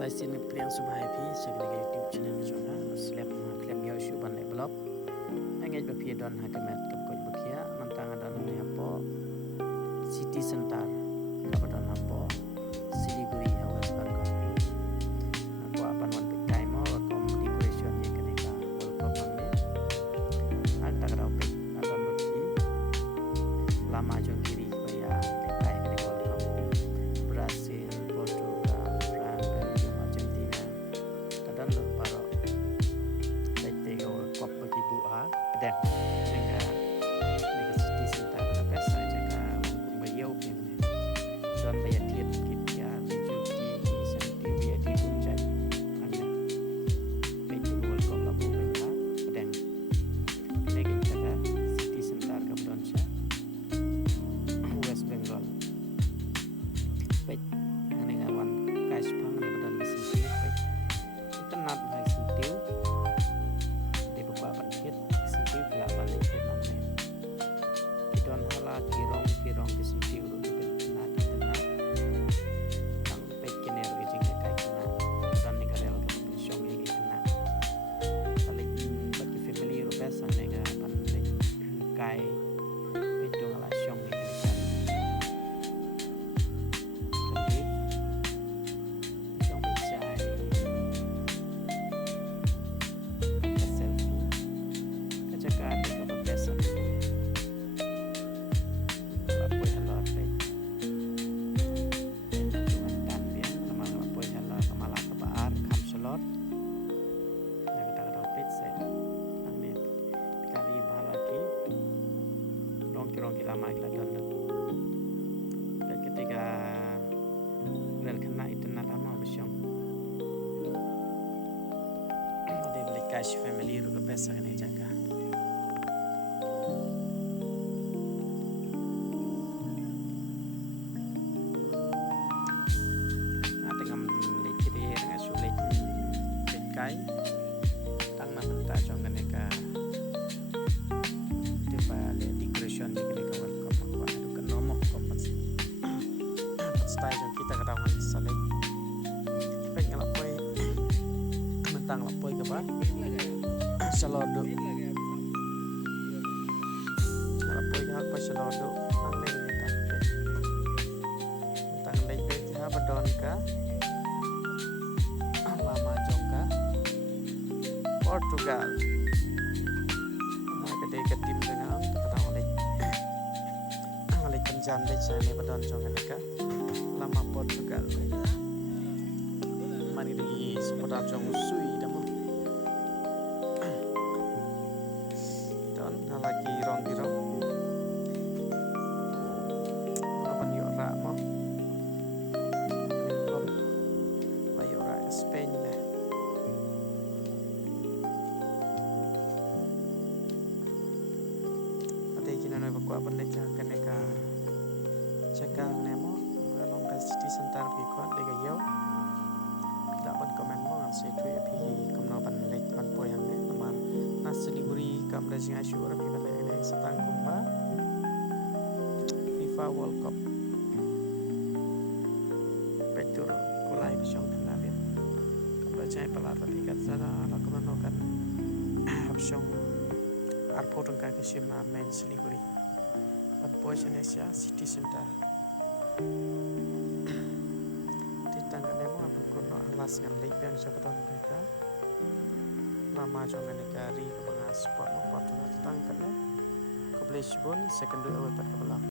Saya xin priang subhai phi sebagai YouTube channel juga slap klip yo isu ban blog angai ba phi don hakamet kam ko bakia mantang don ne apo city center ka don apo Siliguri West Bengal apo apan wan pikai mo kom decoration ye kene ka welcome ne al tagrau pe adon ti lama jo kiri baya kai kene welcome Brazil Portugal France Belgium Argentina kadang lo paro dai go kop bagi buah dan sehingga nego city center na pesa jaga bayau pin don bayar tiap kita biju di senti biar di kunjat ane baju welcome la buka dan nego jaga city center ka bronsa West Bengal baik ane ngawan kais pang ne don bisnis baik kita nat hai sentiu di beberapa kit sentiu delapan kit namanya kidon hala kirong di sentiu dulu kena di tengah tang baik kene rejing kai kena dan negarel ke pensiong yang kena kali bagi family rupes nega pan kai itu hala syong ni kena syong bicai selfie kacakan ke besa lapoi halor pe cuman tan biang nama lapoi halor kemala ke baar kam selot yang kita dapat set nang ni kali bahala ki rong lama ila don ketika rel kena itu nama besyong dia beli cash family ru ke pesa ni jaga dengan kiri dengan sulit kai tang na menta jong neka tiba le decoration di neka welcome ko adu kan nomo kompas style jong kita ketahuan saleh pek ngalapoi mentang lapoi ke ba salodo ngalapoi hak pa salodo nang ne kita mentang lek ha badon ka lama jongka Portugal kedai ketim dengan ketahuan lek kenjan lek sane badon jong ka lama Portugal mani di seputar jong sui damo don lagi rong apa ni ora mo bayo ora Spain deh ada kina no ko apa lek kan ka cekal nemo long ka city center pi ko de ga yo dapat komen mo an sei tui pi kom no ban lek ban po yang ne man na Siliguri kam racing asyura pi ban ne setang kumba FIFA World Cup betul kulai besyong kena bin kam racing pelat pi kat sana la kom no kan opsyong arpo tong ka kisim main Siliguri ban po Indonesia city center tangga nemo apa kuno alas ngan lek yang sebeton mereka lama jangan negari ke pengas sport tangga ne ke Lisbon second awal terkebelah